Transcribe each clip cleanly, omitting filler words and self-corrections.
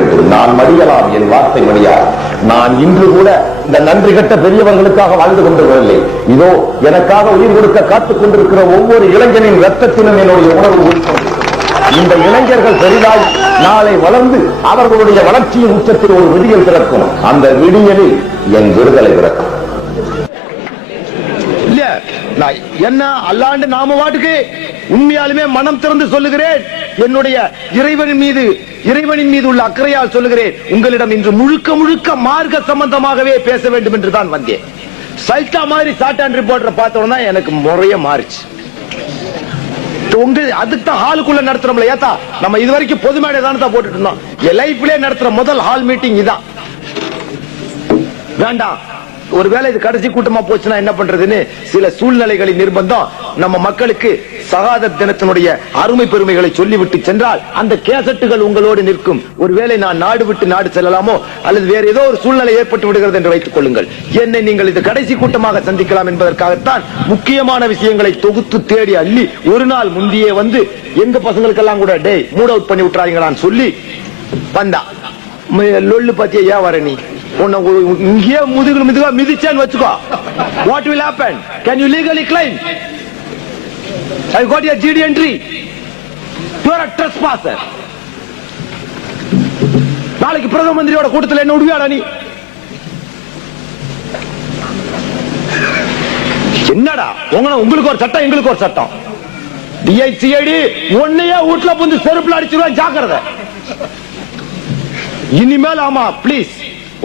வேண்டும். நான் மடியலாம், என் வார்த்தை மடியாது. நான் இன்று கூட இந்த நன்றி கட்ட பெரியவர்களுக்காக வாழ்ந்து கொண்டிருக்கவில்லை. இதோ எனக்காக உயிர் கொடுக்க காத்துக் கொண்டிருக்கிற ஒவ்வொரு இளைஞனின் ரத்தத்திலும் என்னுடைய உணர்வு உட்கொண்டிருக்கிறது. இந்த இளைஞர்கள் பெரிதாய் நாளை வளர்ந்து அவர்களுடைய வளர்ச்சியின் உச்சத்தில் ஒரு விடியல் பிறக்கும். அந்த விடியலில் என் விடுதலை பிறக்கும். என்ன அல்லாண்டு நாம வாட்டுக்கு உண்மையாலுமே மனம் திறந்து சொல்லுகிறேன். என்னுடைய இறைவனின் மீது உள்ள அக்கறையால் சொல்லுகிறேன். உங்களிடம் இன்று முழுக்க முழுக்க மார்க்க சம்பந்தமாகவே பேச வேண்டும் என்று தான் வந்தேன். சல்டா மாதிரி ஷார்ட் அண்ட் ரிப்போர்ட்டரை பார்த்தோம்னா எனக்கு முறைய மாறிச்சு. அதுக்கு தான் ஹாலுக்குள்ள நடத்துறோம்ல. ஏத்தா நம்ம இது வரைக்கும் பொது மேடை தானே தான் போட்டுட்டு இருந்தோம். என் லைஃப்லயே நடத்துற முதல் ஹால் மீட்டிங் இதான். வேண்டாம், ஒருவேளை இது கடைசி கூட்டமா போச்சுன்னா என்ன பண்றதுன்னு சில சூழ்நிலைகளின் நிர்பந்தம் நம்ம மக்களுக்கு சகாதத் தினத்தினுடைய அருமை பெருமைகளை சொல்லிவிட்டு சென்றால் அந்த கேசட்டுகள் உங்களோடு நிற்கும். ஒருவேளை நான் நாடு விட்டு நாடு செல்லலாமோ அல்லது வேற ஏதோ ஒரு சூழ்நிலை ஏற்பட்டு விடுகிறது என்று வைத்துக் கொள்ளுங்கள். என்னை நீங்கள் இது கடைசி கூட்டமாக சந்திக்கலாம் என்பதற்காகத்தான் முக்கியமான விஷயங்களை தொகுத்து தேடி அள்ளி ஒரு நாள் முந்தியே வந்து எங்க பசங்களுக்கெல்லாம் கூட டே மூட் அவுட் பண்ணி விட்டுறாங்களான்னு சொல்லி வந்தா. லொல்லு பாத்தியா ஏன் வர நீ இங்கே முதுகா மிதிச்சான்னு வச்சுக்கோ. What will happen? Can you legally claim? Have you got your GD entry? You are a trespasser. நாளைக்கு பிரதம மந்திரியோட கூட்டத்தில் என்ன உடுவியாடா நீ? என்னடா உங்களுக்கு ஒரு சட்டம் எங்களுக்கு ஒரு சட்டம். DICID ஒன்னையே வீட்டுல வந்து செருப்புல அடிச்சுருவேன், ஜாக்கிரதை. இனிமேல் ஆமா பிளீஸ்,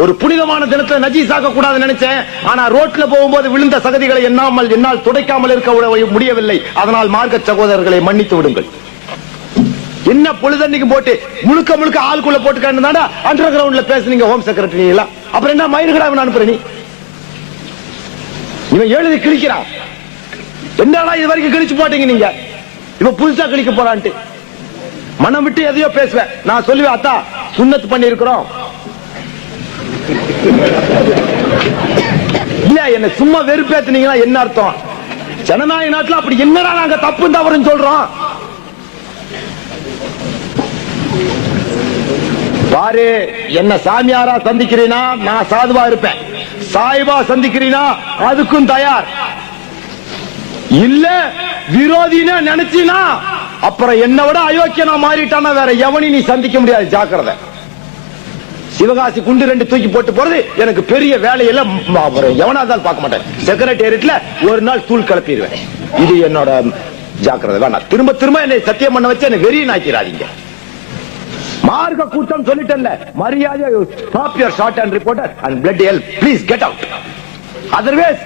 ஒரு புனிதமான தினத்தை நஜீஸ் ஆக்க கூடாதுன்னு நினைச்சேன். ஆனா ரோட்ல போகும்போது விழுந்த சகதிகளை என்னால் துடைக்காமல் இருக்க முடியவில்லை. அதனால் மார்க்க சகோதரர்களை மன்னித்து விடுங்கள். என்ன பொழுதன்னைக்கு போட்டு முழுக்க முழுக்க ஆளுக்குள்ள போட்டுக்காண்டா அண்டர் கிரவுண்ட்ல பேசுனீங்க ஹோம் செக்ரட்டரி எல்லாம். அப்புறம் என்ன மயிர்கடா அனுப்புற நீ? இவன் எழுதி கிழிக்கிறான். என்னடா இது வரைக்கும் கிழிச்சு போட்டீங்க நீங்க, இவன் புதுசா கிழிக்க போறான்ட்டு மனம் விட்டு எதையோ பேசுவேன். நான் சொல்லுவேன், அத்தா சுன்னத்து பண்ணி இருக்கிறோம். இல்ல என்ன சும்மா வெறுப்பேத்துனீங்கன்னா என்ன அர்த்தம்? ஜனநாயக நாட்டுல அப்படி என்னடா நாங்க தப்பு தவறுன்னு சொல்றோம்? பாரு, என்ன சாமியாரா சந்திக்கிறீனா நான் சாதுவா இருப்பேன். சாய்பா சந்திக்கிறீனா அதுக்கும் தயார். இல்ல விரோதினா நினைச்சினா அப்புறம் என்ன விட அயோக்கியனா மாறிட்டானா வேற எவனி நீ சந்திக்க முடியாது, ஜாக்கிரதை. சிவகாசி குண்டு 2 தூக்கி போட்டு போறது எனக்கு பெரிய வேலையில எவனாதான் பார்க்க மாட்டேன். செக்ரட்டேரியட்ல ஒரு நாள் தூள் கிளப்பிடுவேன். இது என்னோட ஜாக்கிரதை. வேணாம் திரும்ப திரும்ப என்னை சத்தியம் பண்ண வச்சு என்ன வெறியன் ஆக்கிறாதீங்க. மார்க்க கூட்டம் சொல்லிட்டேன்ல, மரியாதை stop your short and reporter and blood help please get out. Otherwise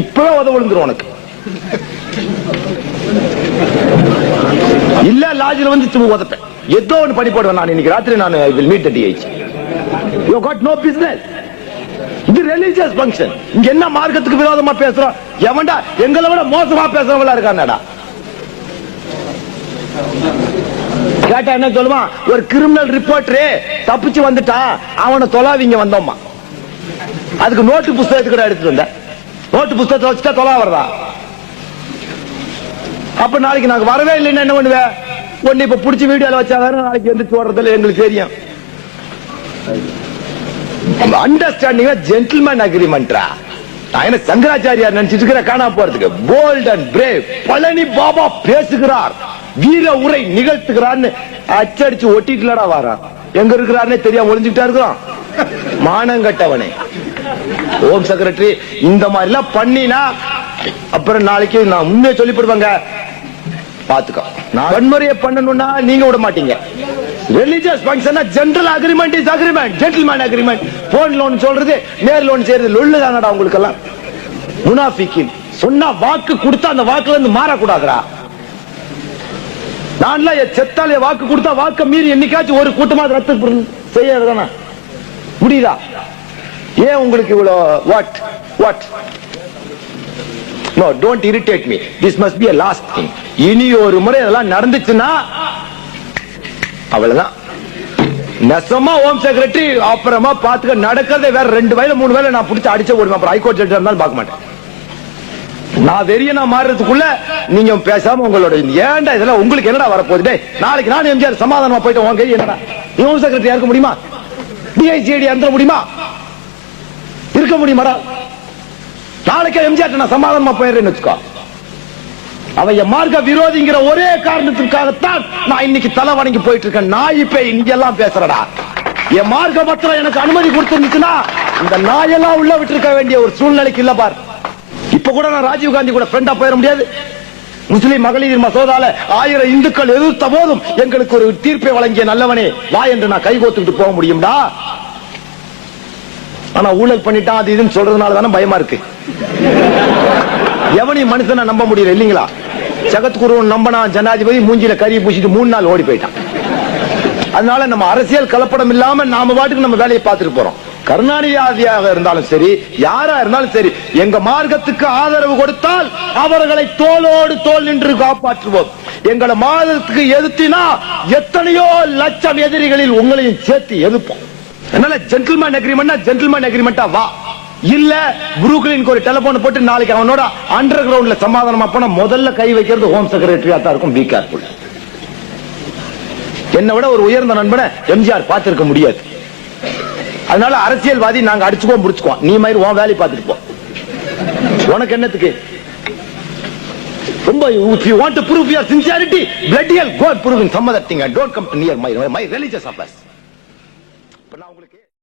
இப்பவே உதவ விழுந்துரும் உனக்கு. இல்ல லாஜில வந்து சும்மா உதப்பேன், ஏதோ ஒன்று பண்ணி போடுவேன். நான் இன்னைக்கு ராத்திரி நான் I will meet the DIG. You got no business. இது ரிலிஜியஸ் ஃபங்க்ஷன். இங்க என்ன மார்க்கத்துக்கு விரோதமா பேசுறோம்? எவன்டா எங்களை விட மோசமா பேசுறவங்களா இருக்கானடா? கேட்டா என்ன சொல்லுவான்? ஒரு கிரிமினல் ரிப்போர்ட்டரே தப்பிச்சு வந்துட்டான், அவனை தொலாவிங்க வந்தோமா. அதுக்கு நோட்டு புஸ்தகத்துக்கு எடுத்துட்டு வந்த நோட்டு புஸ்தகத்தை வச்சுட்டா தொலா வரதா? அப்ப நாளைக்கு நாங்க வரவே இல்லைன்னு என்ன பண்ணுவேன்? ஒன்னு இப்ப புடிச்சு வீடியோல வச்சா நாளைக்கு வந்து ஓடுறதுல எங்களுக்கு தெரியும். அண்டர்ஸ்டாண்டிங் ஜென்டில்மேன் அக்ரிமெண்ட்ரா. நான் என்ன சங்கராச்சாரியார் நினைச்சிட்டு இருக்கிற காணா போறதுக்கு. Bold and brave Palani Baba பேசுகிறார், வீர உரை நிகழ்த்துகிறான்னு அச்சடிச்சு ஒட்டிட்டுலடா வாரா. எங்க இருக்கிறாருன்னே தெரியாம ஒளிஞ்சுக்கிட்டா இருக்கிறோம். மானங்கட்டவனே ஹோம் செக்ரட்டரி இந்த மாதிரி எல்லாம் பண்ணினா அப்புறம் நாளைக்கு நான் உண்மையை சொல்லி போடுவாங்க. பாத்துக்கோ, நான் வன்முறையை பண்ணணும்னா நீங்க விட மாட்டீங்க. Religious function general agreement is agreement, gentleman agreement. Phone loan சொல்றது நேர் லோன் செய்யறது லொல்லுதானடா உங்களுக்கு எல்லாம். முனாஃபிகின் சொன்னா வாக்கு கொடுத்தா அந்த வாக்குல இருந்து மாறக்கூடாதுடா. நான்ல செத்தாலே வாக்கு கொடுத்தா வாக்க மீறி என்னைக்காச்சும் ஒரு கூட்டமா ரத்து செய்யறதானா முடியுதா? ஏன் உங்களுக்கு இவ்வளவு what what? No, don't irritate me. This must be a last thing. இனி ஒரு முறை இதெல்லாம் நடந்துச்சுன்னா அவ்வளவுதான். நெசமா ஹோம் செக்ரட்டரி அப்புறமா பாத்துக்க. நடக்கிறதே வேற 2 வேளை 3 வேளை நான் பிடிச்சு அடிச்ச ஓடுவேன். அப்புறம் ஹைகோர்ட் ஜட்ஜா இருந்தாலும் பார்க்க மாட்டேன். நான் வெறியனா மாறுறதுக்குள்ள நீங்க பேசாம உங்களோட ஏன்டா இதெல்லாம் உங்களுக்கு என்னடா வரப்போகுது? நாளைக்கு நான் எம்ஜிஆர் சமாதானமா போயிட்டு உங்க என்னடா நீ ஹோம் செக்ரட்டரியா இருக்க முடியுமா? டிஐஜிஐடி இருக்க முடியுமா? இருக்க முடியுமாடா? நாளைக்கு எம்ஜிஆர் நான் சமாதானமா போயிடுறேன்னு வச்சுக்கோ. அவங்க மார்க்க விரோதிங்கிற ஒரே காரணத்திற்காகத்தான் நான் இன்னைக்கு தலை வணங்கி போயிட்டு இருக்கேன். நாய் பேய் இங்க எல்லாம் பேசுறடா. என் மார்க்க பத்திரம் எனக்கு அனுமதி கொடுத்திருந்துச்சுன்னா இந்த நாயெல்லாம் உள்ள விட்டுருக்க வேண்டிய ஒரு சூழ்நிலைக்கு இல்ல பார். இப்ப கூட நான் ராஜீவ் காந்தி கூட ஃப்ரெண்டா போயிட முடியாது. முஸ்லிம் மகளிர் மசோதால 1000 இந்துக்கள் எதிர்த்த போதும் எங்களுக்கு ஒரு தீர்ப்பை வழங்கிய நல்லவனே வா என்று நான் கைகோத்துட்டு போக முடியும்டா. ஆனா ஊழல் பண்ணிட்டான் அது இதுன்னு சொல்றதுனால தானே பயமா இருக்கு. எவனையும் மனுஷனை நம்ப முடியல இல்லீங்களா? ஜகத்குரு நம்பனா ஜனாதிபதி மூஞ்சில கறியை பூசிட்டு 3 நாள் ஓடி போயிட்டான். அதனால நம்ம அரசியல் கலப்படம் இல்லாம நாம பாட்டுக்கு நம்ம வேலையை பார்த்துட்டு போறோம். கருணாநிதியாக இருந்தாலும் சரி, யாரா இருந்தாலும் சரி, எங்க மார்க்கத்துக்கு ஆதரவு கொடுத்தால் அவர்களை தோளோடு தோள் நின்று காப்பாற்றுவோம். எங்களை மார்க்கத்துக்கு எதிர்த்தினா எத்தனையோ லட்சம் எதிரிகளில் உங்களையும் சேர்த்து எதிர்ப்போம். அதனால ஜென்டில்மேன் அக்ரிமெண்ட் ஜென்டில்மேன் அக்ரிமெண்டா வா. இல்ல புரூக்லினுக்கு ஒரு டெலிபோன் போட்டு நாளைக்கு அவனோட அண்டர் கிரவுண்ட்ல சமாதானமா போனா முதல்ல கை வைக்கிறது ஹோம் செக்ரட்டரியா தான் இருக்கும். Be careful. என்னை விட ஒரு உயர்ந்த நண்பனை எம்ஜிஆர் பார்த்திருக்க முடியாது. அதனால அரசியல்வாதி நாங்க அடிச்சுக்கோ முடிச்சுக்குவோம். நீ மாதிரி உன் வேலையை பார்த்துட்டு போ. உனக்கு என்னத்துக்கு ரொம்ப if you want to prove your sincerity, bloody hell, go and prove in some other thing and don't come near my religious affairs.